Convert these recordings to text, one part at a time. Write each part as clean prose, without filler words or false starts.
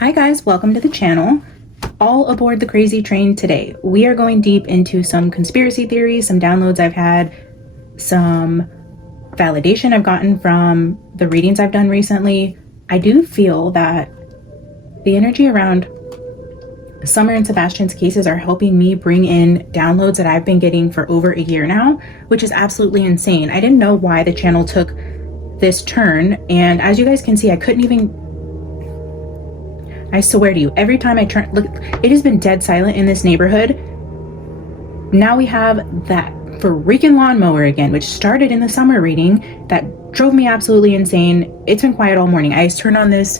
Hi guys, welcome to the channel. All aboard the crazy train today. We are going deep into some conspiracy theories, some downloads I've had, some validation I've gotten from the readings I've done recently. I do feel that the energy around Summer and Sebastian's cases are helping me bring in downloads that I've been getting for over a year now, which is absolutely insane. I didn't know why the channel took this turn, and as you guys can see, I swear to you, every time I turn, look, it has been dead silent in this neighborhood. Now we have that freaking lawnmower again, which started in the summer reading that drove me absolutely insane. It's been quiet all morning. I turned on this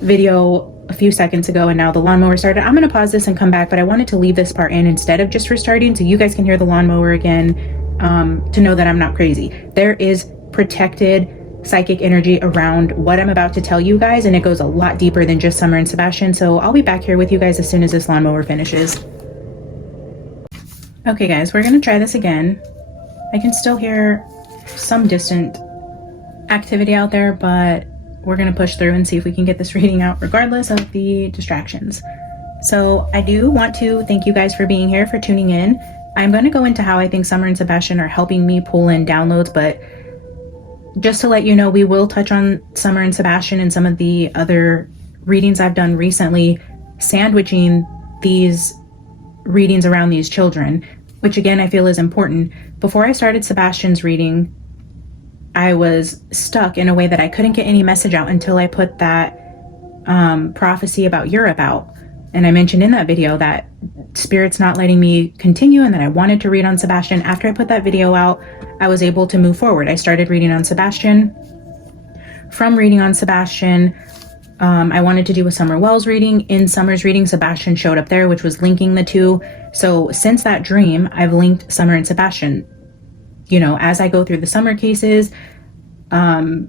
video a few seconds ago and now the lawnmower started. I'm gonna pause this and come back, but I wanted to leave this part in instead of just restarting so you guys can hear the lawnmower again, to know that I'm not crazy. There is protected psychic energy around what I'm about to tell you guys, and it goes a lot deeper than just Summer and Sebastian. So I'll be back here with you guys as soon as this lawnmower finishes. Okay guys, we're gonna try this again. I can still hear some distant activity out there, but we're gonna push through and see if we can get this reading out regardless of the distractions. So I do want to thank you guys for being here, for tuning in. I'm gonna go into how I think Summer and Sebastian are helping me pull in downloads, but just to let you know, we will touch on Summer and Sebastian and some of the other readings I've done recently, sandwiching these readings around these children, which again, I feel is important. Before I started Sebastian's reading, I was stuck in a way that I couldn't get any message out until I put that prophecy about Europe out. And I mentioned in that video that Spirit's not letting me continue and that I wanted to read on Sebastian. After I put that video out, I was able to move forward. I started reading on Sebastian. From reading on Sebastian, I wanted to do a Summer Wells reading. In Summer's reading, Sebastian showed up there, which was linking the two. So since that dream, I've linked Summer and Sebastian. You know, as I go through the Summer cases, you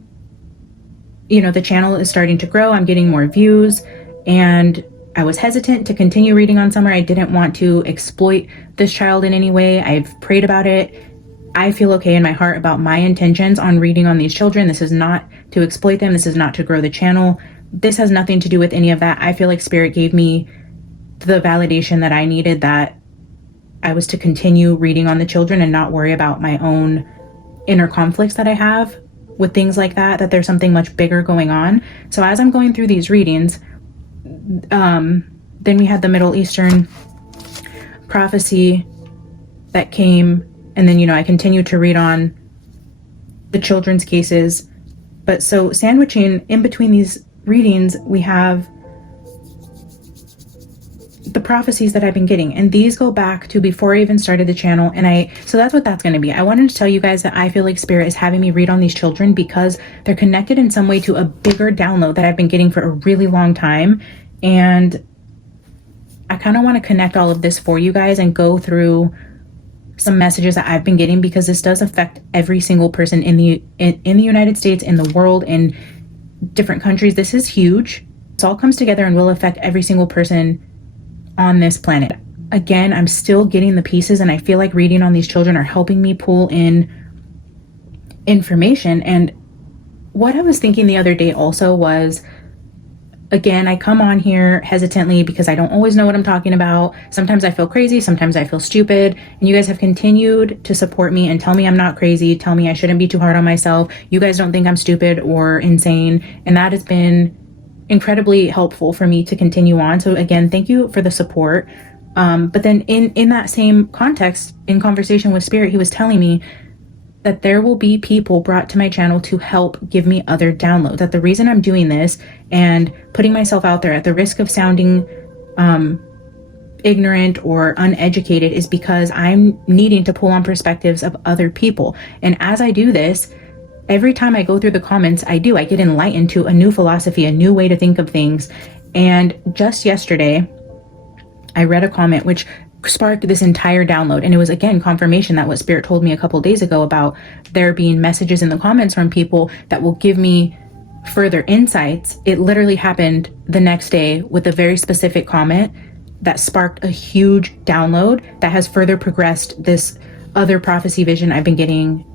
know, the channel is starting to grow. I'm getting more views, and I was hesitant to continue reading on Summer. I didn't want to exploit this child in any way. I've prayed about it. I feel okay in my heart about my intentions on reading on these children. This is not to exploit them. This is not to grow the channel. This has nothing to do with any of that. I feel like Spirit gave me the validation that I needed, that I was to continue reading on the children and not worry about my own inner conflicts that I have with things like that, that there's something much bigger going on. So as I'm going through these readings, then we had the Middle Eastern prophecy that came, and then, you know, I continued to read on the children's cases. But so sandwiching in between these readings, we have the prophecies that I've been getting, and these go back to before I even started the channel. And so that's what that's going to be. I wanted to tell you guys that I feel like Spirit is having me read on these children because they're connected in some way to a bigger download that I've been getting for a really long time. And I kind of want to connect all of this for you guys and go through some messages that I've been getting, because this does affect every single person in the United States, in the world, in different countries. This is huge. This all comes together and will affect every single person on this planet. Again, I'm still getting the pieces, and I feel like reading on these children are helping me pull in information. And what I was thinking the other day also was, again, I come on here hesitantly because I don't always know what I'm talking about. Sometimes I feel crazy, sometimes I feel stupid, and you guys have continued to support me and tell me I'm not crazy, tell me I shouldn't be too hard on myself. You guys don't think I'm stupid or insane, and that has been incredibly helpful for me to continue on. So again, thank you for the support. But then in that same context, in conversation with Spirit, he was telling me that there will be people brought to my channel to help give me other downloads. That the reason I'm doing this and putting myself out there at the risk of sounding ignorant or uneducated is because I'm needing to pull on perspectives of other people. And as I do this, every time I go through the comments, I get enlightened to a new philosophy, a new way to think of things. And just yesterday, I read a comment which sparked this entire download, and it was again confirmation that what Spirit told me a couple days ago about there being messages in the comments from people that will give me further insights. It literally happened the next day with a very specific comment that sparked a huge download that has further progressed this other prophecy vision I've been getting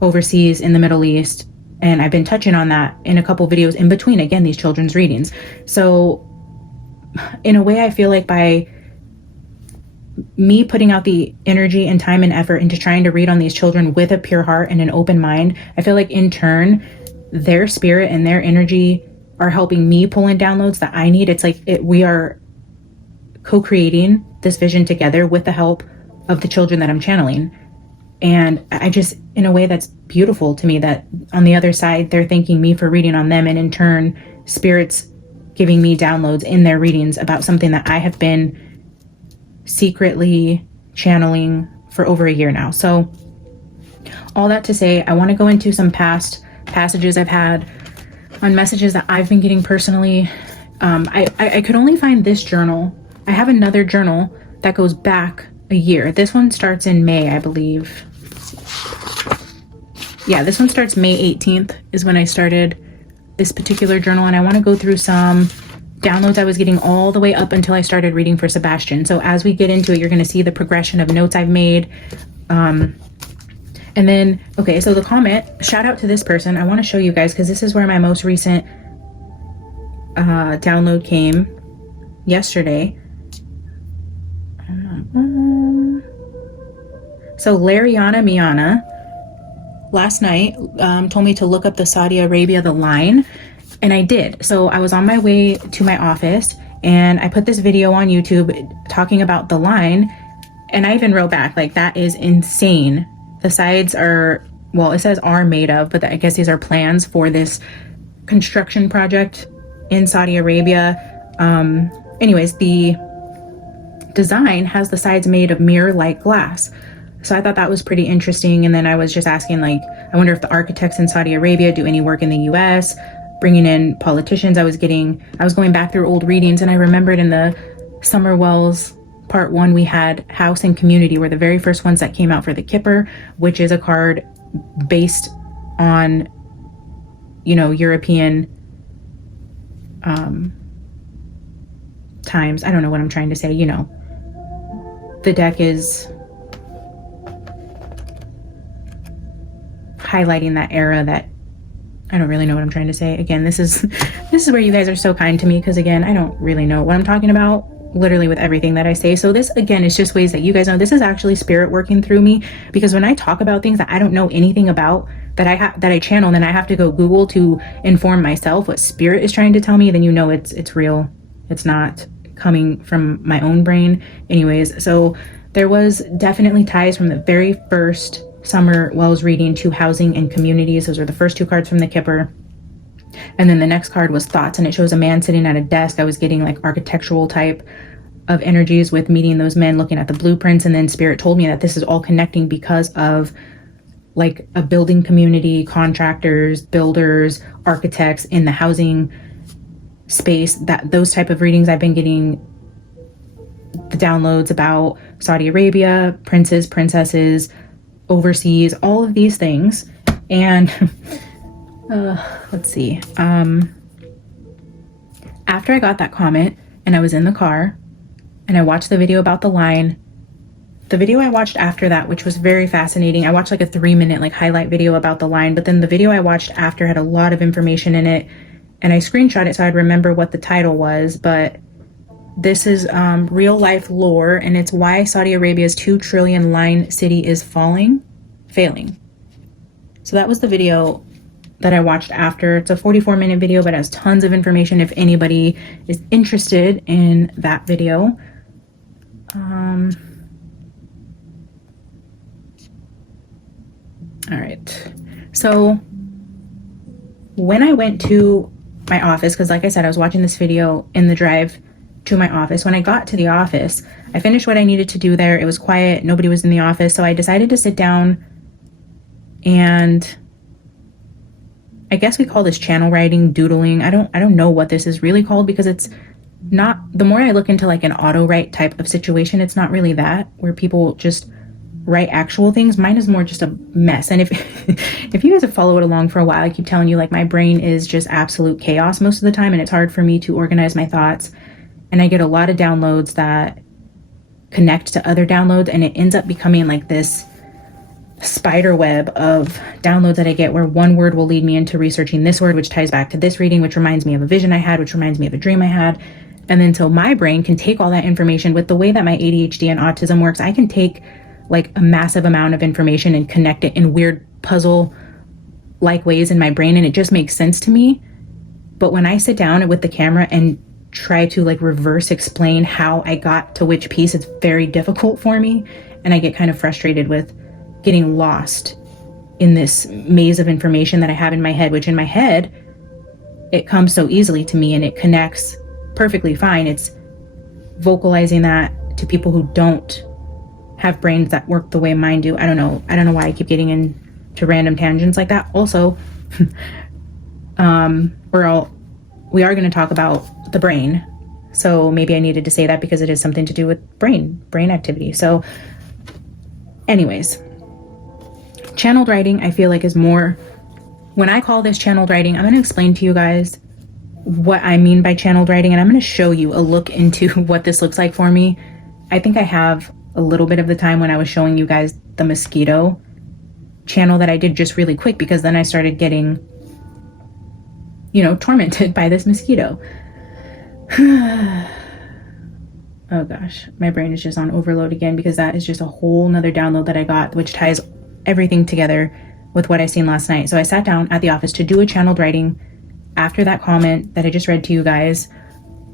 overseas in the Middle East And I've been touching on that in a couple videos in between, again, these children's readings. So in a way, I feel like by me putting out the energy and time and effort into trying to read on these children with a pure heart and an open mind, I feel like in turn, their spirit and their energy are helping me pull in downloads that I need. It's like we are co-creating this vision together with the help of the children that I'm channeling. And I just, in a way that's beautiful to me, that on the other side, they're thanking me for reading on them. And in turn, spirits giving me downloads in their readings about something that I have been secretly channeling for over a year now. So all that to say, I want to go into some past passages I've had on messages that I've been getting personally. I could only find this journal. I have another journal that goes back a year. This one starts in May, I believe. Yeah, this one starts May 18th is when I started this particular journal. And I want to go through some downloads I was getting all the way up until I started reading for Sebastian. So as we get into it, you're going to see the progression of notes I've made. And then, okay, so the comment, shout out to this person. I want to show you guys because this is where my most recent download came yesterday. So Lariana Miana last night told me to look up the Saudi Arabia, the line, and I did. So I was on my way to my office and I put this video on YouTube talking about the line, and I even wrote back, like, that is insane. The sides are, well, it says are made of, but I guess these are plans for this construction project in Saudi Arabia. Anyways, the design has the sides made of mirror-like glass. So I thought that was pretty interesting. And then I was just asking, like, I wonder if the architects in Saudi Arabia do any work in the US, bringing in politicians. I was going back through old readings, and I remembered in the Summer Wells Part 1, we had House and Community were the very first ones that came out for the Kipper, which is a card based on, European times. I don't know what I'm trying to say. The deck is highlighting that era that I don't really know what I'm trying to say. Again, this is where you guys are so kind to me, because again, I don't really know what I'm talking about literally with everything that I say. So this, again, is just ways that you guys know this is actually spirit working through me, because when I talk about things that I don't know anything about, that I channel, then I have to go Google to inform myself what spirit is trying to tell me, then it's real. It's not coming from my own brain. Anyways, so there was definitely ties from the very first Summer Wells reading to housing and communities. Those are the first two cards from the Kipper. And then the next card was thoughts, and it shows a man sitting at a desk. I was getting like architectural type of energies with meeting those men, looking at the blueprints. And then spirit told me that this is all connecting because of like a building community, contractors, builders, architects in the housing space. That those type of readings I've been getting the downloads about Saudi Arabia, princes, princesses, overseas, all of these things. And let's see, after I got that comment and I was in the car and I watched the video about the line, the video I watched after that, which was very fascinating, I watched like a 3-minute like highlight video about the line, but then the video I watched after had a lot of information in it, and I screenshot it so I'd remember what the title was. But this is real life lore, and it's why Saudi Arabia's 2 trillion line city is failing. So that was the video that I watched after. It's a 44-minute video, but has tons of information if anybody is interested in that video. All right. So when I went to my office, because like I said, I was watching this video in the drive to my office. When I got to the office, I finished what I needed to do there. It was quiet. Nobody was in the office. So I decided to sit down, and I guess we call this channel writing, doodling. I don't know what this is really called, because it's not, the more I look into like an auto write type of situation, it's not really that, where people just write actual things. Mine is more just a mess. And if you guys have followed along for a while, I keep telling you, like, my brain is just absolute chaos most of the time, and it's hard for me to organize my thoughts. And I get a lot of downloads that connect to other downloads, and it ends up becoming like this spider web of downloads that I get, where one word will lead me into researching this word, which ties back to this reading, which reminds me of a vision I had, which reminds me of a dream I had. And then so my brain can take all that information. With the way that my ADHD and autism works, I can take like a massive amount of information and connect it in weird puzzle like ways in my brain, and it just makes sense to me. But when I sit down with the camera and try to like reverse explain how I got to which piece, it's very difficult for me, and I get kind of frustrated with getting lost in this maze of information that I have in my head, which in my head, it comes so easily to me and it connects perfectly fine. It's vocalizing that to people who don't have brains that work the way mine do. I don't know why I keep getting into random tangents like that. Also, we are going to talk about the brain. So maybe I needed to say that because it is something to do with brain activity. So anyways, channeled writing, I feel like is more, when I call this channeled writing, I'm going to explain to you guys what I mean by channeled writing, and I'm going to show you a look into what this looks like for me. I think I have a little bit of the time when I was showing you guys the mosquito channel that I did just really quick, because then I started getting, tormented by this mosquito. Oh gosh, my brain is just on overload again, because that is just a whole nother download that I got, which ties everything together with what I seen last night. So I sat down at the office to do a channeled writing after that comment that I just read to you guys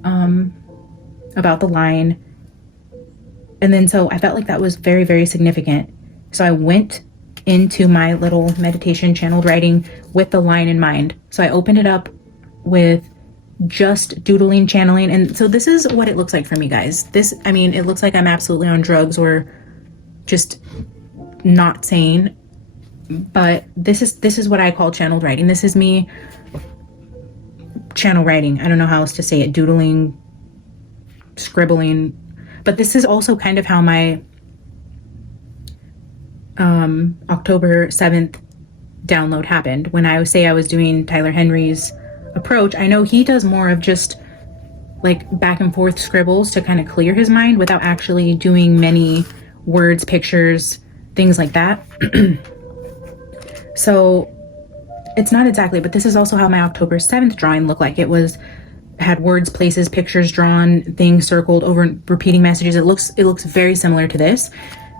about the line. And then so I felt like that was very, very significant. So I went into my little meditation channeled writing with the line in mind. So I opened it up with just doodling, channeling. And so this is what it looks like for me, guys. It looks like I'm absolutely on drugs or just not sane. But this is what I call channeled writing. This is me channel writing. I don't know how else to say it. Doodling, scribbling. But this is also kind of how my October 7th download happened. When I say I was doing Tyler Henry's approach, I know he does more of just like back and forth scribbles to kind of clear his mind without actually doing many words, pictures, things like that. So it's not exactly, but this is also how my October 7th drawing looked like. It had words, places, pictures drawn, things circled over, repeating messages. It looks very similar to this.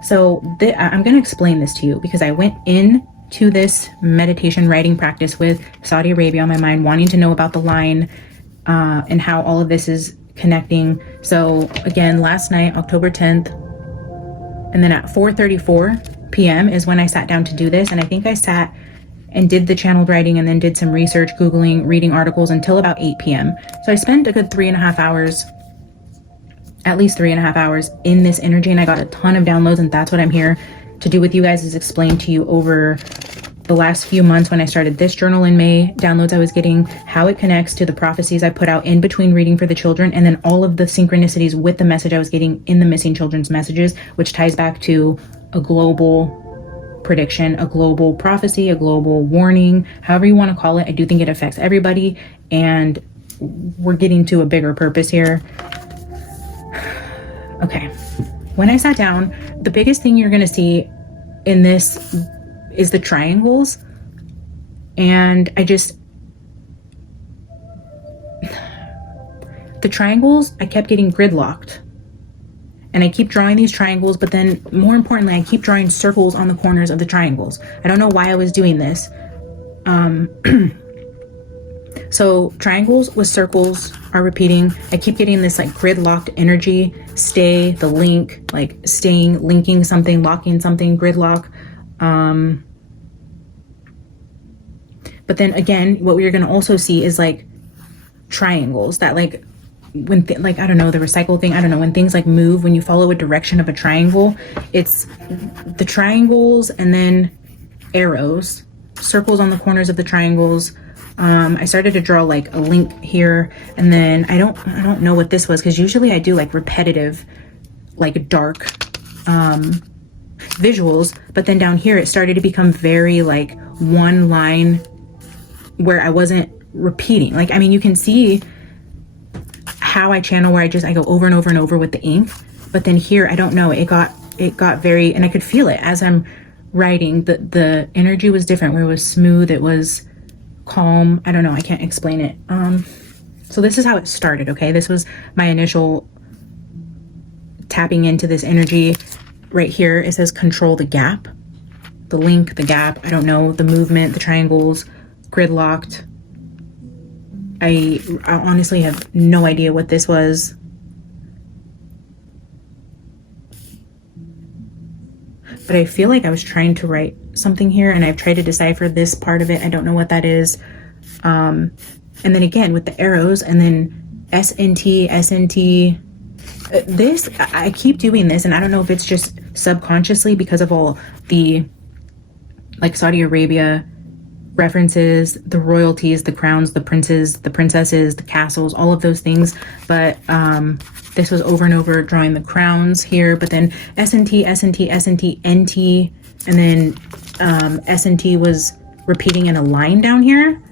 So I'm going to explain this to you, because I went into this meditation writing practice with Saudi Arabia on my mind, wanting to know about the line and how all of this is connecting. So again, last night, October 10th, and then at 4:34 p.m. is when I sat down to do this. And I think I sat and did the channeled writing and then did some research, Googling, reading articles until about 8 p.m. So I spent a good 3.5 hours, at least 3.5 hours in this energy, and I got a ton of downloads. And that's what I'm here to do with you guys, is explain to you over the last few months, when I started this journal in May, downloads I was getting, how it connects to the prophecies I put out in between reading for the children, and then all of the synchronicities with the message I was getting in the missing children's messages, which ties back to a global prediction, a global prophecy, a global warning, however you want to call it. I do think it affects everybody, and we're getting to a bigger purpose here. Okay, when I sat down, the biggest thing you're going to see in this is the triangles. And the triangles, I kept getting gridlocked. And I keep drawing these triangles, but then more importantly, I keep drawing circles on the corners of the triangles. I don't know why I was doing this. So triangles with circles are repeating. I keep getting this like gridlocked energy, stay, the link, like staying, linking something, locking something, gridlock. But then again, what we're going to also see is like triangles that like, when I don't know, the recycle thing, I don't know, when things like move, when you follow a direction of a triangle, it's the triangles and then arrows, circles on the corners of the triangles. I started to draw like a link here, and then I don't know what this was, because usually I do like repetitive, like dark visuals, but then down here it started to become very like one line where I wasn't repeating. Like, I mean, you can see how I channel, where I go over and over and over with the ink, but then here, I don't know, it got very, and I could feel it as I'm writing, the energy was different, where it was smooth, it was calm. I don't know, I can't explain it. So this is how it started, okay? This was my initial tapping into this energy. Right here, it says control the gap, the link, the gap, I don't know, the movement, the triangles, gridlocked. I honestly have no idea what this was. But I feel like I was trying to write something here, and I've tried to decipher this part of it. I don't know what that is. And then again with the arrows, and then SNT, SNT. This, I keep doing this, and I don't know if it's just subconsciously because of all the like Saudi Arabia references, the royalties, the crowns, the princes, the princesses, the castles, all of those things. But this was over and over drawing the crowns here, but then SNT, SNT, SNT, NT, and then SNT was repeating in a line down here.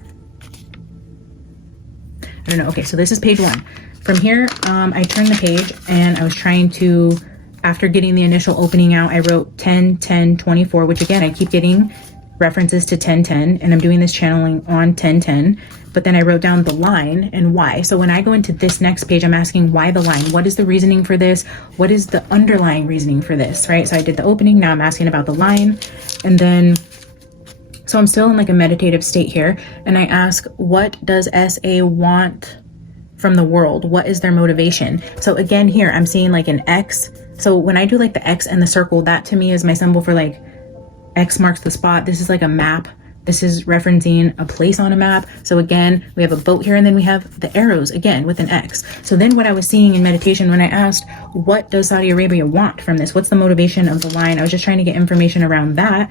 I don't know. Okay, so this is page 1. From here, I turned the page and I was trying to, after getting the initial opening out, I wrote 10, 10, 24, which again, I keep getting references to 10, 10, and I'm doing this channeling on 10, 10, but then I wrote down the line and why. So when I go into this next page, I'm asking why the line? What is the reasoning for this? What is the underlying reasoning for this, right? So I did the opening, now I'm asking about the line, and then so I'm still in like a meditative state here, and I ask, what does SA want from the world? What is their motivation? So again, here I'm seeing like an X. So when I do like the X and the circle, that to me is my symbol for like X marks the spot. This is like a map. This is referencing a place on a map. So again, we have a boat here, and then we have the arrows again with an X. So then what I was seeing in meditation when I asked, what does Saudi Arabia want from this? What's the motivation of the line? I was just trying to get information around that.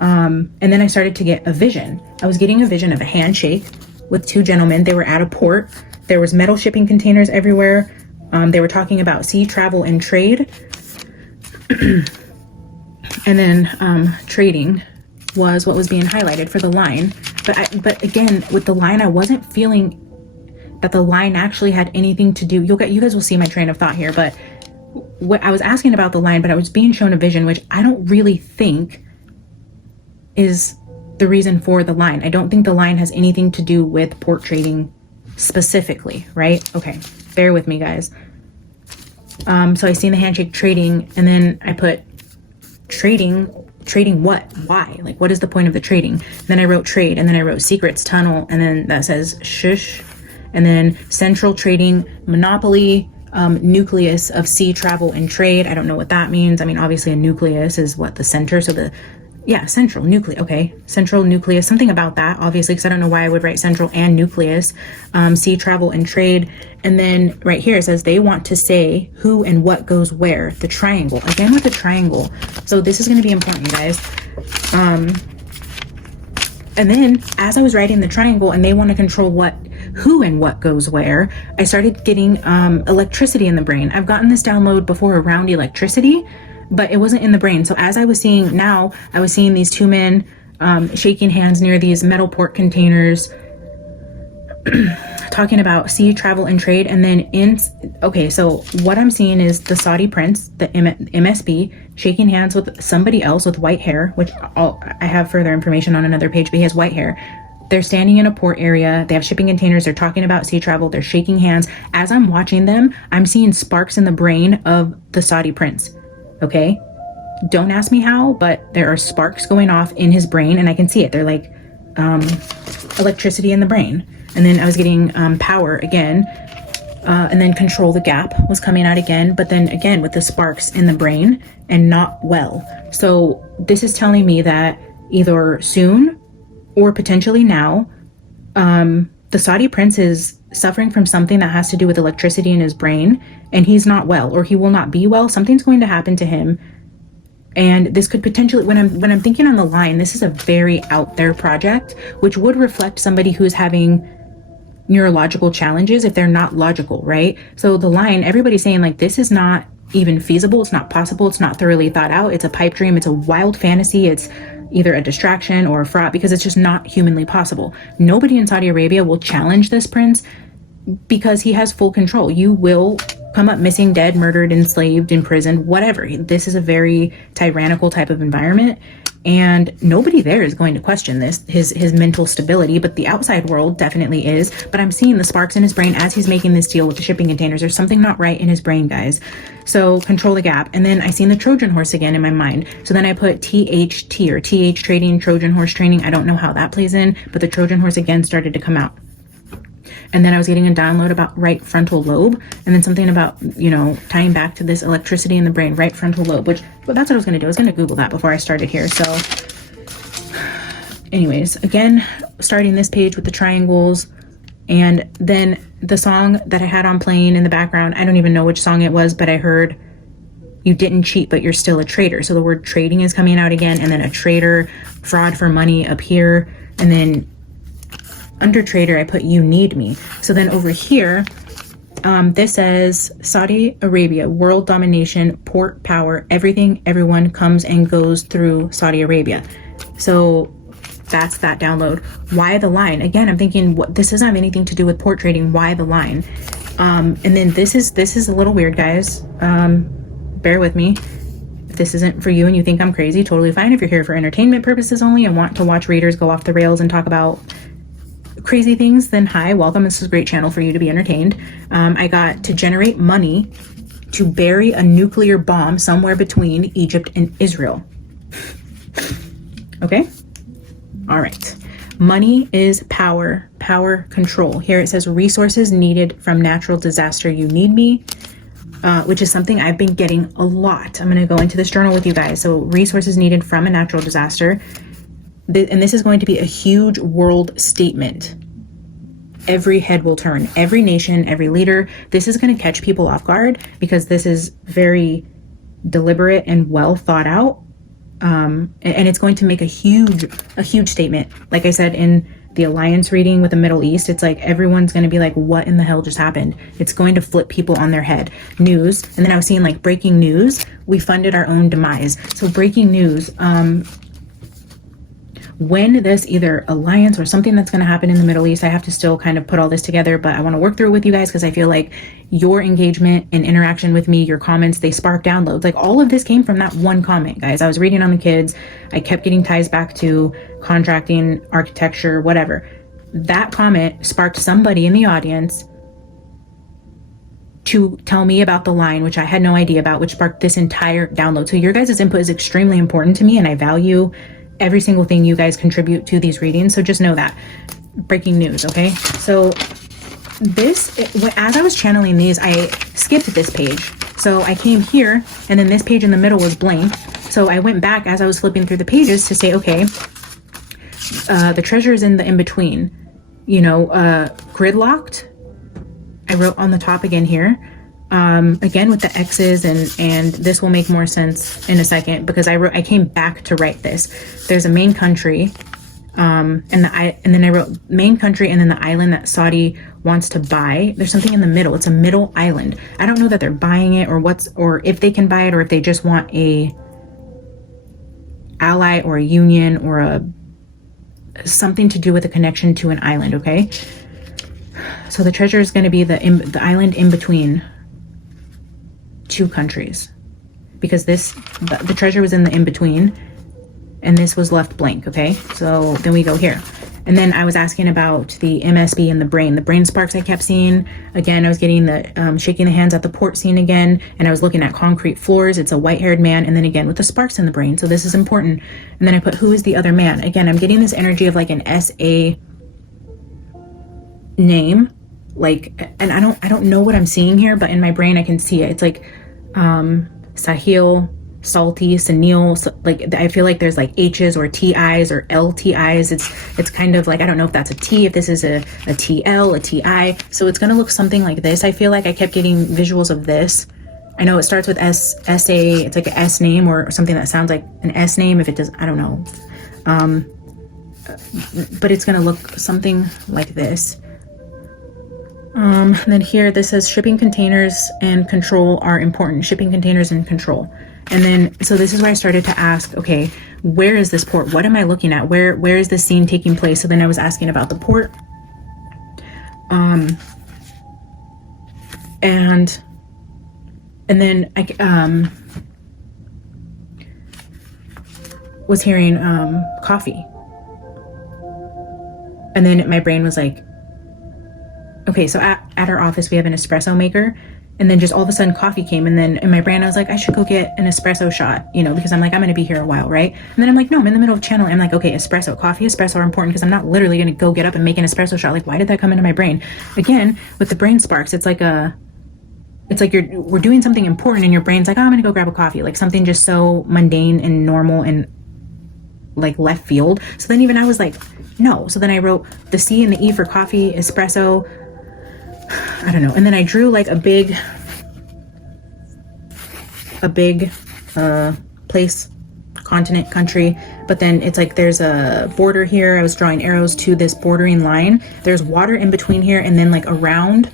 And then I started to get a vision. I was getting a vision of a handshake with 2 gentlemen. They were at a port. There was metal shipping containers everywhere. They were talking about sea travel and trade. And then trading was what was being highlighted for the line. But again, with the line, I wasn't feeling that the line actually had anything to do. You guys will see my train of thought here. But what I was asking about the line, but I was being shown a vision, which I don't really think is the reason for the line. I don't think the line has anything to do with port trading specifically, right? Okay, bear with me, guys. So I seen the handshake trading, and then I put trading what? Why? Like, what is the point of the trading? Then I wrote trade, and then I wrote secrets, tunnel, and then that says shush, and then central trading, monopoly, nucleus of sea travel and trade. I don't know what that means. I mean, obviously a nucleus is what, the center. So central nucleus. Okay, central nucleus, something about that, obviously, because I don't know why I would write central and nucleus. Sea travel and trade. And then right here it says they want to say who and what goes where. The triangle, again with the triangle. So this is going to be important, guys. And then as I was writing the triangle and they want to control who and what goes where, I started getting electricity in the brain. I've gotten this download before around electricity, but it wasn't in the brain. So as I was seeing now, I was seeing these 2 men shaking hands near these metal port containers, talking about sea travel and trade. And then okay, so what I'm seeing is the Saudi prince, the MSB, shaking hands with somebody else with white hair, which I have further information on another page, but he has white hair. They're standing in a port area. They have shipping containers. They're talking about sea travel. They're shaking hands. As I'm watching them, I'm seeing sparks in the brain of the Saudi prince. Okay, don't ask me how, but there are sparks going off in his brain, and I can see it. They're like electricity in the brain. And then I was getting power again, and then control the gap was coming out again, but then again with the sparks in the brain and not well. So this is telling me that either soon or potentially now, the Saudi prince is suffering from something that has to do with electricity in his brain, and he's not well, or he will not be well. Something's going to happen to him. And this could potentially, when I'm thinking on the line, this is a very out there project, which would reflect somebody who's having neurological challenges if they're not logical, right? So the line, everybody's saying like, this is not even feasible. It's not possible. It's not thoroughly thought out. It's a pipe dream. It's a wild fantasy. It's either a distraction or a fraud, because it's just not humanly possible. Nobody in Saudi Arabia will challenge this prince because he has full control. You will come up missing, dead, murdered, enslaved, imprisoned, whatever. This is a very tyrannical type of environment. and nobody there is going to question this, his mental stability, but the outside world definitely is. But I'm seeing the sparks in his brain as he's making this deal with the shipping containers. There's something not right in his brain, guys. So control the gap. And then I seen the Trojan horse again in my mind. So then I put THT, or TH trading, Trojan horse training. I don't know how that plays in, but the Trojan horse again started to come out. And then I was getting a download about right frontal lobe, and then something about, you know, tying back to this electricity in the brain, right frontal lobe, which, well, that's what I was going to do. I was going to Google that before I started here. So anyways, again, starting this page with the triangles, and then the song that I had on playing in the background, I don't even know which song it was, but I heard you didn't cheat, but you're still a traitor. So the word trading is coming out again, and then a traitor, fraud for money up here, and then under trader, I put you need me. So then over here, this says Saudi Arabia, world domination, port power, everything, everyone comes and goes through Saudi Arabia. So that's that download. Why the line? Again, I'm thinking, what, this doesn't have anything to do with port trading. Why the line? And then this is a little weird, guys. Bear with me. If this isn't for you and you think I'm crazy, totally fine. If you're here for entertainment purposes only and want to watch readers go off the rails and talk about crazy things, then hi, welcome. This is a great channel for you to be entertained. I got to generate money to bury a nuclear bomb somewhere between Egypt and Israel. Okay. All right. Money is power, power control. Here it says resources needed from natural disaster. You need me, which is something I've been getting a lot. I'm going to go into this journal with you guys. So resources needed from a natural disaster. And this is going to be a huge world statement. Every head will turn, every nation, every leader. This is going to catch people off guard because this is very deliberate and well thought out. And it's going to make a huge statement. Like I said, in the alliance reading with the Middle East, it's like everyone's going to be like, what in the hell just happened? It's going to flip people on their head. News. And then I was seeing like breaking news. We funded our own demise. So breaking news, when there's either alliance or something that's going to happen in the Middle East, I have to still kind of put all this together, but I want to work through it with you guys because I feel like your engagement and interaction with me, your comments, they spark downloads. Like all of this came from that one comment, guys. I was reading on the kids. I kept getting ties back to contracting, architecture, whatever. That comment sparked somebody in the audience to tell me about the line, which I had no idea about, which sparked this entire download. So your guys' input is extremely important to me, and I value every single thing you guys contribute to these readings. So just know that. Breaking news, okay? So this, as I was channeling these, I skipped this page. So I came here, and then this page in the middle was blank. So I went back as I was flipping through the pages to say, okay, the treasure is in the in-between. You know, gridlocked. I wrote on the top again here. Again with the X's, and this will make more sense in a second because I came back to write this. There's a main country, and then I wrote main country and then the island that Saudi wants to buy. There's something in the middle. It's a middle island. I don't know that they're buying it or if they can buy it or if they just want a ally or a union or something to do with a connection to an island. Okay. So the treasure is going to be the island in between two countries because the treasure was in the in-between and this was left blank. Okay, so then we go here, and then I was asking about the MSB and the brain sparks I kept seeing. Again, I was getting the shaking the hands at the port scene again, and I was looking at concrete floors. It's a white-haired man, and then again with the sparks in the brain, so this is important. And then I put who is the other man. Again, I'm getting this energy of like an SA name, like, and I don't know what I'm seeing here, but in my brain I can see it. It's like Sahil, Salty, Sunil, so, like I feel like there's like H's or TI's or LTI's. It's kind of like, I don't know if that's a T, if this is a TL, a TI. So it's gonna look something like this. I feel like I kept getting visuals of this. I know it starts with SA, it's like an S name or something that sounds like an S name. If it does, I don't know. But it's gonna look something like this. Then here this says shipping containers and control are important. Shipping containers and control. And then so this is where I started to ask, okay, where is this port? What am I looking at? Where is this scene taking place? So then I was asking about the port. And then was hearing coffee. And then my brain was like, okay, so at our office we have an espresso maker, and then just all of a sudden coffee came, and then in my brain I was like, I should go get an espresso shot, you know, because I'm like, I'm gonna be here a while, right? And then I'm like, no, I'm in the middle of channeling. I'm like, okay, coffee, espresso are important, because I'm not literally gonna go get up and make an espresso shot. Like, why did that come into my brain? Again, with the brain sparks, it's like we're doing something important and your brain's like, oh, I'm gonna go grab a coffee, like something just so mundane and normal and like left field. So then even I was like, no. So then I wrote the C and the E for coffee, espresso, I don't know. And then I drew like a big place, continent, country, but then it's like there's a border here. I was drawing arrows to this bordering line. There's water in between here, and then like around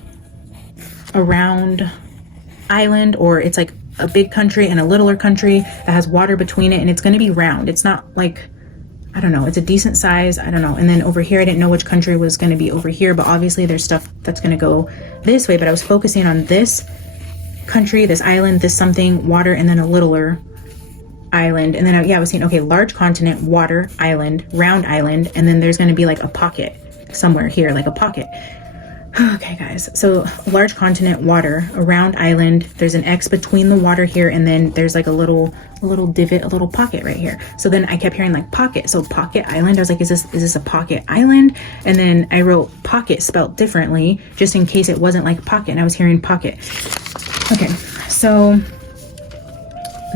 island, or it's like a big country and a littler country that has water between it, and it's going to be round. It's not like, I don't know, it's a decent size, I don't know. And then over here, I didn't know which country was going to be over here, but obviously there's stuff that's going to go this way, but I was focusing on this country, this island, this something, water, and then a littler island. And then I was seeing, okay, large continent, water, island, round island, and then there's going to be like a pocket somewhere here, like a pocket. Okay, guys, so large continent, water, a round island, there's an X between the water here, and then there's like a little divot, a little pocket right here. So then I kept hearing like pocket, so pocket island. I was like, is this a pocket island? And then I wrote pocket spelled differently just in case it wasn't like pocket, and I was hearing pocket. Okay, so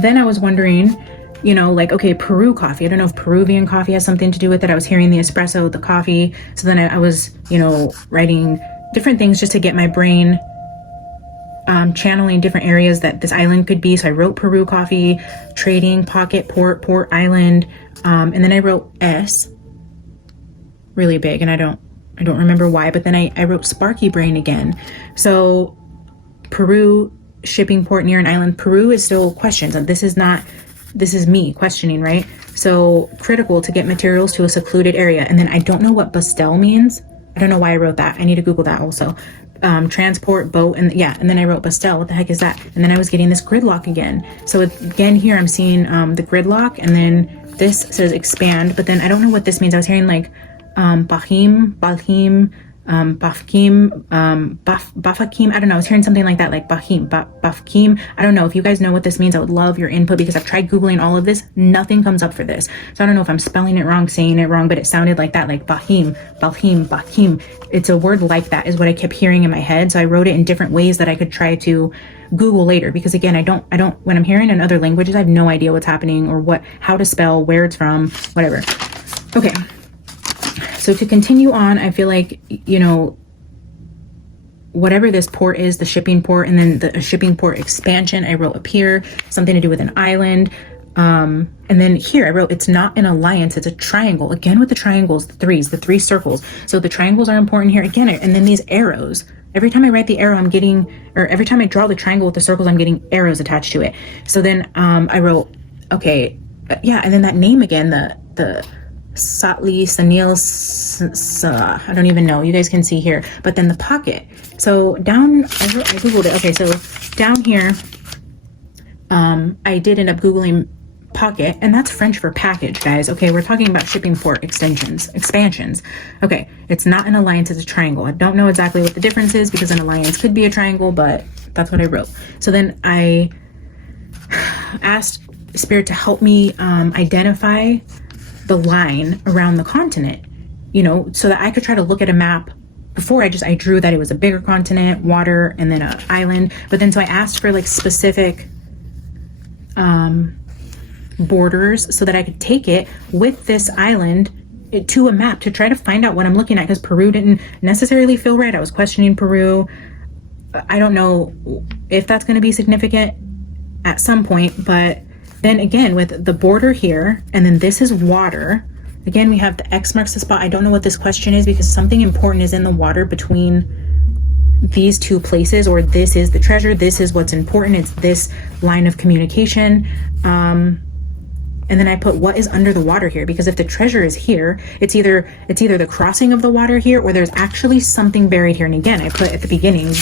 then I was wondering, you know, like, okay, Peru coffee. I don't know if Peruvian coffee has something to do with it. I was hearing the espresso, the coffee. So then I was, you know, writing different things just to get my brain channeling different areas that this island could be. So I wrote Peru coffee, trading, pocket, port island, and then I wrote S really big, and I don't remember why, but then I wrote Sparky Brain again. So Peru, shipping port near an island. Peru is still questions, and this is me questioning, right? So critical to get materials to a secluded area. And then I don't know what Bastel means. I don't know why I wrote that. I need to Google that also. Transport, boat, and yeah, and then I wrote Bastel. What the heck is that? And then I was getting this gridlock again. So again, here I'm seeing the gridlock, and then this says expand, but then I don't know what this means. I was hearing like Bahim, Bafkim, Bafakim. I don't know. I was hearing something like that, like Bahim, Bafkim. I don't know. If you guys know what this means, I would love your input, because I've tried Googling all of this. Nothing comes up for this. So I don't know if I'm spelling it wrong, saying it wrong, but it sounded like that, like Bahim, Balhim, Bakim. It's a word like that is what I kept hearing in my head. So I wrote it in different ways that I could try to Google later, because again, I don't, when I'm hearing in other languages, I have no idea what's happening or how to spell, where it's from, whatever. Okay. So to continue on, I feel like, you know, whatever this port is, the shipping port, and then the shipping port expansion, I wrote up here, something to do with an island. And then here I wrote, it's not an alliance, it's a triangle. Again, with the triangles, the three circles. So the triangles are important here again. And then these arrows, every time I write the arrow, every time I draw the triangle with the circles, I'm getting arrows attached to it. So then, I wrote, okay, yeah. And then that name again, the Satli, Sanil, I don't even know. You guys can see here. But then the pocket. So down, I Googled it. Okay, so down here, I did end up Googling pocket, and that's French for package, guys. Okay, we're talking about shipping port expansions. Okay, it's not an alliance, it's a triangle. I don't know exactly what the difference is, because an alliance could be a triangle, but that's what I wrote. So then I asked Spirit to help me identify the line around the continent, you know, so that I could try to look at a map. Before I drew that it was a bigger continent, water, and then an island. But then so I asked for like specific borders so that I could take it with this island to a map to try to find out what I'm looking at, because Peru didn't necessarily feel right. I was questioning Peru. I don't know if that's going to be significant at some point, but then again, with the border here, and then this is water. Again, we have the X marks the spot. I don't know what this question is, because something important is in the water between these two places, or this is the treasure. This is what's important. It's this line of communication. And then I put what is under the water here, because if the treasure is here, it's either the crossing of the water here, or there's actually something buried here. And again, I put at the beginning,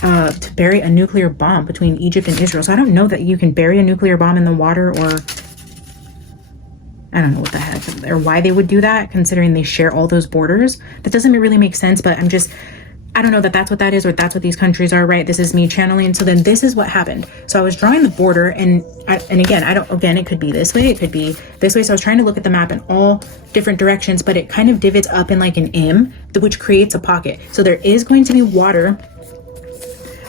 to bury a nuclear bomb between Egypt and Israel. So I don't know that you can bury a nuclear bomb in the water, or I don't know what the heck, or why they would do that, considering they share all those borders. That doesn't really make sense, but I don't know that that's what that is, or that's what these countries are, right? This is me channeling. So then this is what happened. So I was drawing the border, and again, it could be this way, it could be this way. So I was trying to look at the map in all different directions, but it kind of divots up in like an M, which creates a pocket. So there is going to be water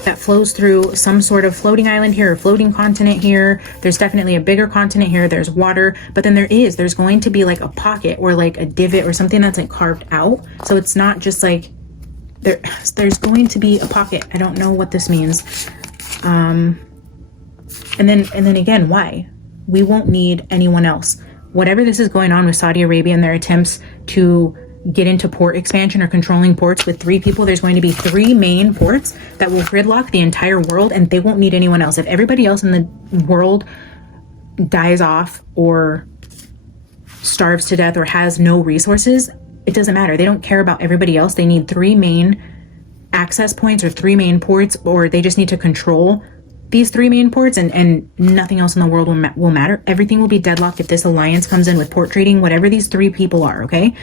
that flows through some sort of floating island here, or floating continent here. There's definitely a bigger continent here. There's water, but then there's going to be like a pocket or like a divot or something that's like carved out. So it's not just like there's going to be a pocket. I don't know what this means. And then again, why? We won't need anyone else. Whatever this is going on with Saudi Arabia and their attempts to get into port expansion or controlling ports with 3 people, there's going to be 3 main ports that will gridlock the entire world, and they won't need anyone else. If everybody else in the world dies off or starves to death or has no resources, it doesn't matter. They don't care about everybody else. They need 3 main access points or 3 main ports, or they just need to control these 3 main ports, and nothing else in the world will matter. Everything will be deadlocked if this alliance comes in with port trading, whatever these 3 people are, okay?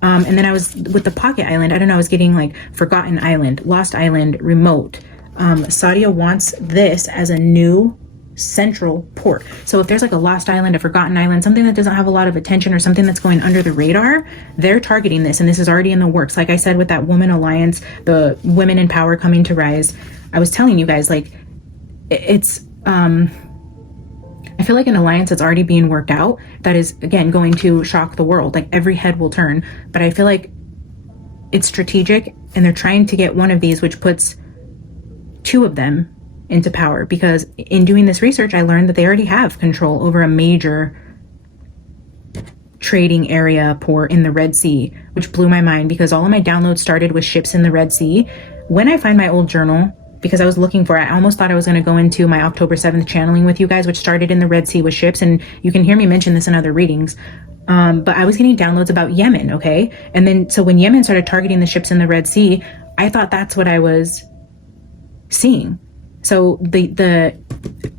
And then I was with the pocket island. I don't know, I was getting like Forgotten Island, Lost Island, Remote. Saudi wants this as a new central port. So if there's like a Lost Island, a Forgotten Island, something that doesn't have a lot of attention, or something that's going under the radar, they're targeting this, and this is already in the works. Like I said, with that woman alliance, the women in power coming to rise, I was telling you guys, like, it's I feel like an alliance that's already being worked out that is, again, going to shock the world. Like every head will turn, but I feel like it's strategic, and they're trying to get one of these, which puts 2 of them into power, because in doing this research, I learned that they already have control over a major trading area port in the Red Sea, which blew my mind, because all of my downloads started with ships in the Red Sea. When I find my old journal, because I was looking for it, I almost thought I was going to go into my October 7th channeling with you guys, which started in the Red Sea with ships, and you can hear me mention this in other readings. But I was getting downloads about Yemen, okay? And then, so when Yemen started targeting the ships in the Red Sea, I thought that's what I was seeing. So the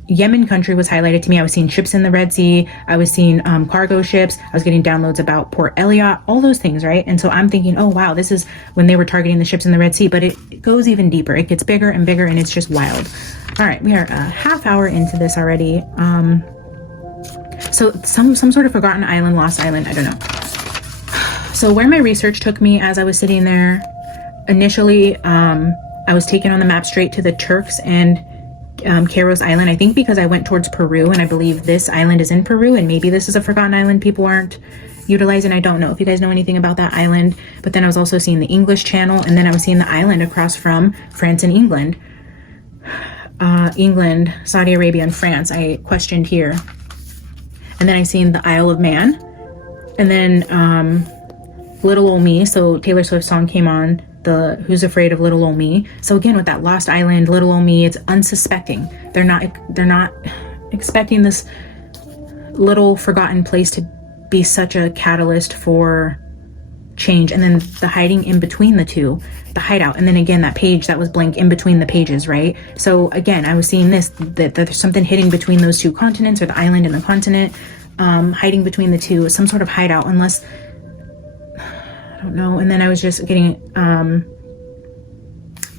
Yemen country was highlighted to me. I was seeing ships in the Red Sea. I was seeing cargo ships. I was getting downloads about Port Elliot, all those things, right? And so I'm thinking, oh, wow, this is when they were targeting the ships in the Red Sea. But it goes even deeper. It gets bigger and bigger, and it's just wild. All right, we are a half hour into this already. So some sort of Forgotten Island, Lost Island, I don't know. So where my research took me as I was sitting there, initially, I was taken on the map straight to the Turks and Caros Island, I think because I went towards Peru, and I believe this island is in Peru, and maybe this is a forgotten island people aren't utilizing. I don't know if you guys know anything about that island. But then I was also seeing the English Channel, and then I was seeing the island across from France and England. England, Saudi Arabia, and France, I questioned here. And then I seen the Isle of Man, and then Little Ol' Me. So Taylor Swift's song came on, the Who's Afraid of Little Ol' Me. So again, with that Lost Island, Little Ol' Me, it's unsuspecting. They're not expecting this little forgotten place to be such a catalyst for change. And then the hiding in between the two, the hideout, and then again that page that was blank in between the pages, right? So again, I was seeing this, that there's something hidden between those 2 continents, or the island and the continent, hiding between the 2, some sort of hideout, unless, I don't know. And then I was just getting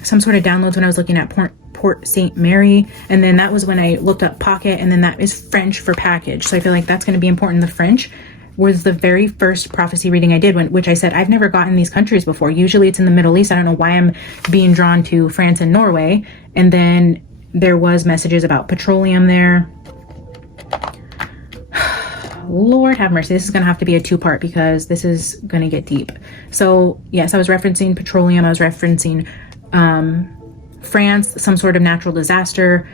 some sort of downloads when I was looking at Port St. Mary, and then that was when I looked up pocket, and then that is French for package. So I feel like that's going to be important. The French was the very first prophecy reading I did, which I said I've never gotten these countries before. Usually it's in the Middle East. I don't know why I'm being drawn to France and Norway. And then there was messages about petroleum there. Lord have mercy. This is going to have to be a 2-part, because this is going to get deep. So yes, I was referencing petroleum. I was referencing France, some sort of natural disaster,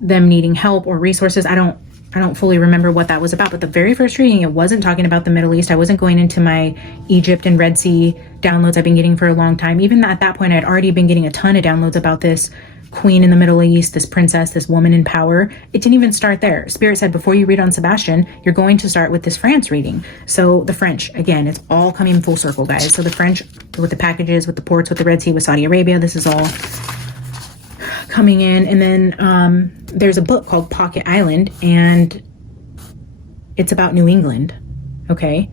them needing help or resources. I don't fully remember what that was about, but the very first reading, it wasn't talking about the Middle East. I wasn't going into my Egypt and Red Sea downloads I've been getting for a long time. Even at that point, I'd already been getting a ton of downloads about this queen in the Middle East, this princess, this woman in power. It didn't even start there. Spirit said, before you read on Sebastian, you're going to start with this France reading. So the French, again, it's all coming full circle, guys. So the French with the packages, with the ports, with the Red Sea, with Saudi Arabia, this is all coming in. And then there's a book called Pocket Island, and it's about New England. Okay.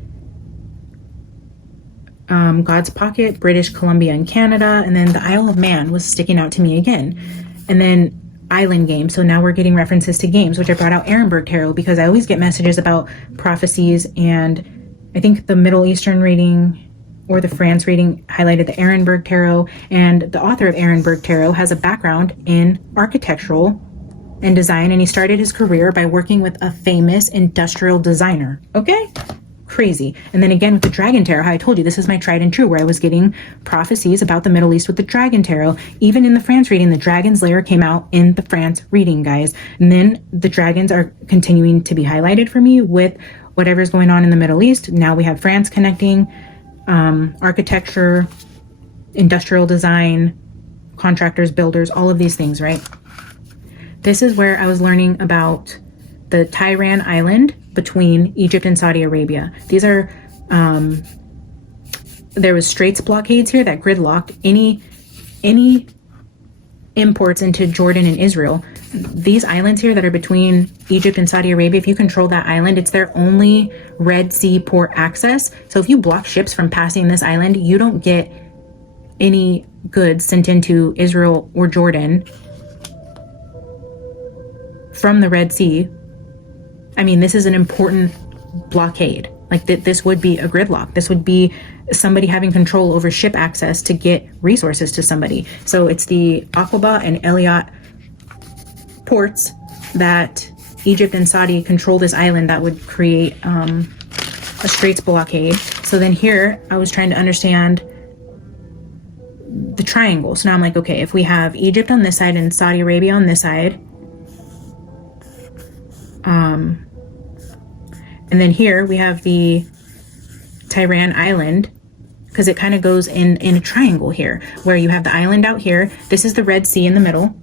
God's Pocket, British Columbia and Canada, and then the Isle of Man was sticking out to me again. And then island games. So now we're getting references to games, which I brought out Ehrenberg Tarot because I always get messages about prophecies, and I think the Middle Eastern reading or the France reading highlighted the Ehrenberg Tarot, and the author of Ehrenberg Tarot has a background in architectural and design, and he started his career by working with a famous industrial designer. Okay? Crazy. And then again with the Dragon Tarot, how I told you this is my tried and true, where I was getting prophecies about the Middle East with the Dragon Tarot. Even in the France reading, the Dragon's Lair came out in the France reading, guys. And then the dragons are continuing to be highlighted for me with whatever's going on in the Middle East. Now we have France connecting, architecture, industrial design, contractors, builders, all of these things, right? This is where I was learning about the Tiran Island between Egypt and Saudi Arabia. These are, there was Straits blockades here that gridlocked any imports into Jordan and Israel. These islands here that are between Egypt and Saudi Arabia, if you control that island, it's their only Red Sea port access. So if you block ships from passing this island, you don't get any goods sent into Israel or Jordan from the Red Sea. I mean, this is an important blockade. Like this would be a gridlock. This would be somebody having control over ship access to get resources to somebody. So it's the Aqaba and Eliat ports that Egypt and Saudi control this island that would create a Straits blockade. So then here I was trying to understand the triangle. So now I'm like, okay, if we have Egypt on this side and Saudi Arabia on this side, and then here we have the Tiran Island, because it kind of goes in a triangle here, where you have the island out here. This is the Red Sea in the middle.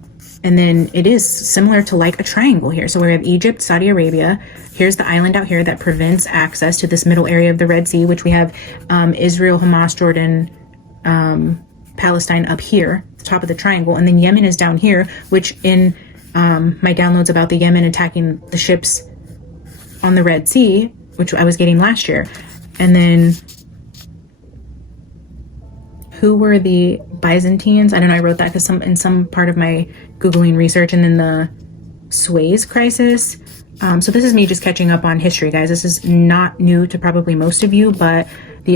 And then it is similar to like a triangle here. So we have Egypt, Saudi Arabia. Here's the island out here that prevents access to this middle area of the Red Sea, which we have Israel, Hamas, Jordan, Palestine up here, the top of the triangle. And then Yemen is down here, which in my downloads about the Yemen attacking the ships on the Red Sea, which I was getting last year. And then who were the Byzantines? I don't know, I wrote that because in some part of my Googling research. And then the Suez crisis. So this is me just catching up on history, guys. This is not new to probably most of you, but the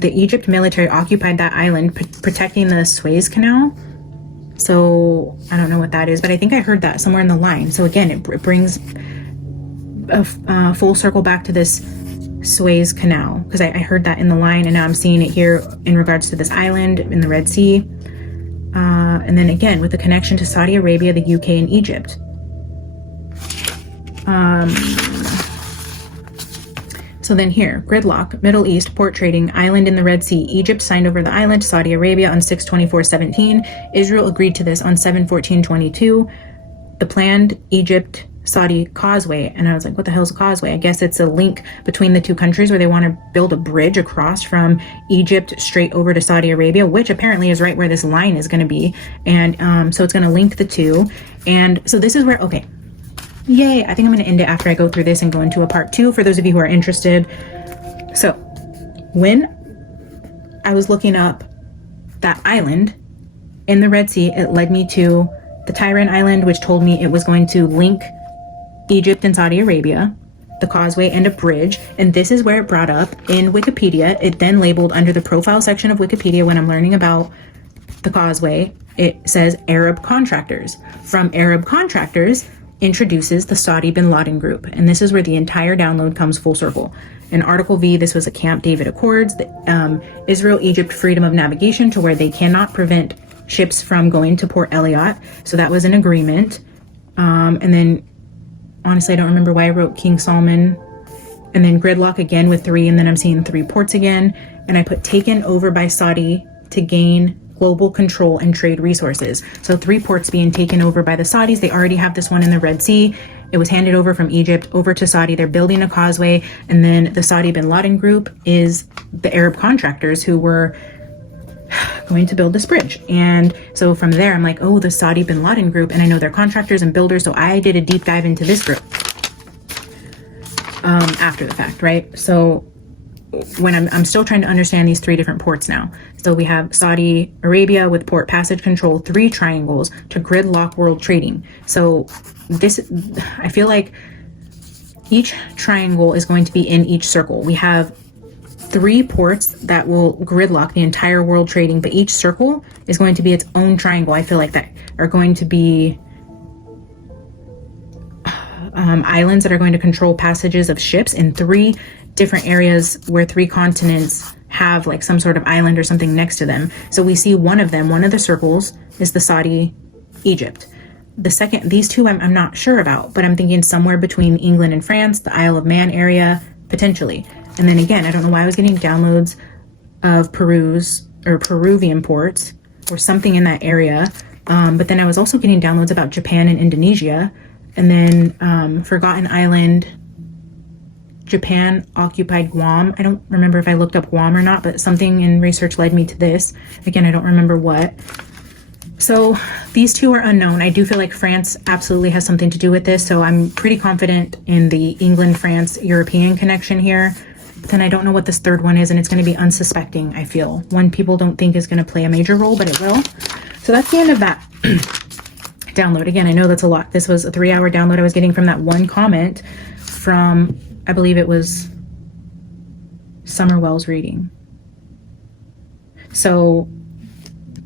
Egypt military occupied that island, protecting the Suez Canal. So I don't know what that is, but I think I heard that somewhere in the line. So again, it brings a full circle back to this Suez Canal, because I heard that in the line, and now I'm seeing it here in regards to this island in the Red Sea. And then again, with the connection to Saudi Arabia, the UK, and Egypt. So then here, gridlock, Middle East, port trading, island in the Red Sea. Egypt signed over the island to Saudi Arabia on 6/24/17. Israel agreed to this on 7/14/22. The planned Egypt-Saudi causeway. And I was like, what the hell is a causeway? I guess it's a link between the two countries where they want to build a bridge across from Egypt straight over to Saudi Arabia, which apparently is right where this line is going to be. And so it's going to link the two. And so this is where, okay. Yay, I think I'm going to end it after I go through this and go into a part 2 for those of you who are interested. So when I was looking up that island in the Red Sea, it led me to the Tiran Island, which told me it was going to link Egypt and Saudi Arabia, the causeway, and a bridge. And this is where it brought up in Wikipedia. It then labeled under the profile section of Wikipedia when I'm learning about the causeway, it says Arab contractors. From Arab contractors introduces the Saudi bin Laden group. And this is where the entire download comes full circle. In Article V, this was a Camp David Accords, the Israel-Egypt freedom of navigation, to where they cannot prevent ships from going to Port Eliot. So that was an agreement. And then, honestly, I don't remember why I wrote King Salman. And then gridlock again with 3, and then I'm seeing 3 ports again. And I put taken over by Saudi to gain global control and trade resources. So 3 ports being taken over by the Saudis. They already have this one in the Red Sea. It was handed over from Egypt over to Saudi. They're building a causeway. And then the Saudi bin Laden group is the Arab contractors who were going to build this bridge. And so from there, I'm like, oh, the Saudi bin Laden group. And I know they're contractors and builders. So I did a deep dive into this group after the fact, right? So when I'm still trying to understand these 3 different ports now. So we have Saudi Arabia with port passage control, 3 triangles to gridlock world trading. So this, I feel like each triangle is going to be in each circle. We have 3 ports that will gridlock the entire world trading, but each circle is going to be its own triangle. I feel like that are going to be islands that are going to control passages of ships in 3 different areas where 3 continents have like some sort of island or something next to them. So we see one of them, one of the circles is the Saudi Egypt. The second, these 2 I'm not sure about, but I'm thinking somewhere between England and France, the Isle of Man area, potentially. And then again, I don't know why I was getting downloads of Peruvian ports or something in that area. But then I was also getting downloads about Japan and Indonesia. And then Forgotten Island, Japan occupied Guam. I don't remember if I looked up Guam or not, but something in research led me to this. Again, I don't remember what. So these 2 are unknown. I do feel like France absolutely has something to do with this. So I'm pretty confident in the England, France, European connection here. But then I don't know what this 3rd one is, and it's going to be unsuspecting, I feel. One people don't think is going to play a major role, but it will. So that's the end of that download. Again, I know that's a lot. This was a 3-hour download I was getting from that one comment from, I believe it was Summer Wells reading. So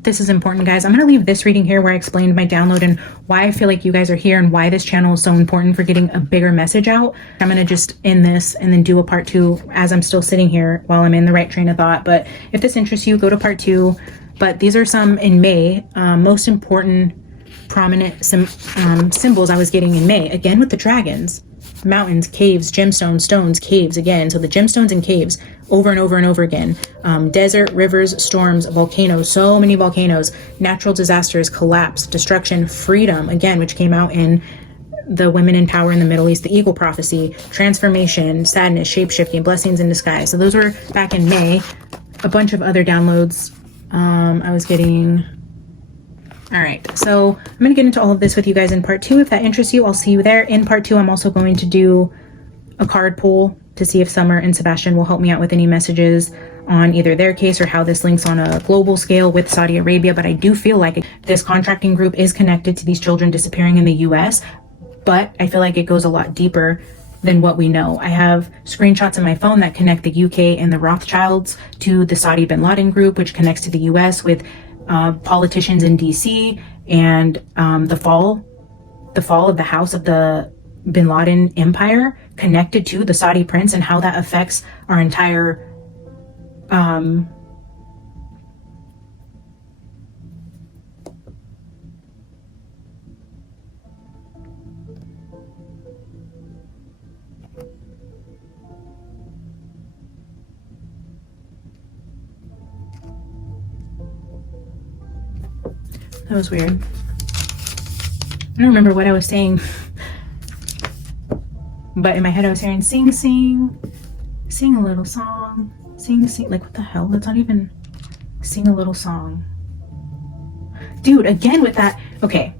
this is important, guys. I'm going to leave this reading here where I explained my download and why I feel like you guys are here and why this channel is so important for getting a bigger message out. I'm going to just end this and then do a part 2 as I'm still sitting here while I'm in the right train of thought. But if this interests you, go to part 2. But these are some in May, most important prominent symbols I was getting in May. Again with the dragons. Mountains, caves, gemstones, stones, caves again. So the gemstones and caves over and over and over again. Desert, rivers, storms, volcanoes, so many volcanoes, natural disasters, collapse, destruction, freedom, again, which came out in the Women in Power in the Middle East, the Eagle Prophecy, transformation, sadness, shape-shifting, blessings in disguise. So those were back in May. A bunch of other downloads I was getting. All right, so I'm going to get into all of this with you guys in part 2. If that interests you, I'll see you there. In part 2, I'm also going to do a card pull to see if Summer and Sebastian will help me out with any messages on either their case or how this links on a global scale with Saudi Arabia. But I do feel like this contracting group is connected to these children disappearing in the US, but I feel like it goes a lot deeper than what we know. I have screenshots on my phone that connect the UK and the Rothschilds to the Saudi bin Laden group, which connects to the US with politicians in DC and the fall of the house of the bin Laden empire connected to the Saudi prince and how that affects our entire That was weird. I don't remember what I was saying. But in my head I was hearing sing, sing, sing a little song, sing, sing. Like, what the hell? That's not even sing a little song. Dude, again with that. Okay.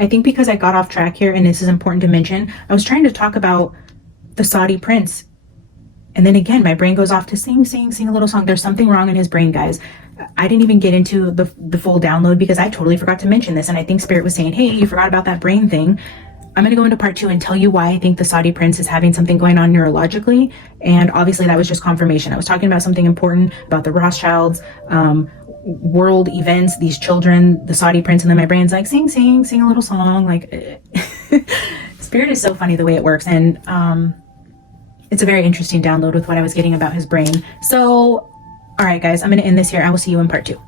I think because I got off track here, and this is important to mention, I was trying to talk about the Saudi prince. And then again, my brain goes off to sing, sing, sing a little song. There's something wrong in his brain, guys. I didn't even get into the full download because I totally forgot to mention this. And I think Spirit was saying, hey, you forgot about that brain thing. I'm going to go into part 2 and tell you why I think the Saudi prince is having something going on neurologically. And obviously that was just confirmation. I was talking about something important about the Rothschilds, world events, these children, the Saudi prince, and then my brain's like, sing, sing, sing a little song. Like, Spirit is so funny the way it works. And it's a very interesting download with what I was getting about his brain. So, all right, guys, I'm going to end this here. I will see you in part 2.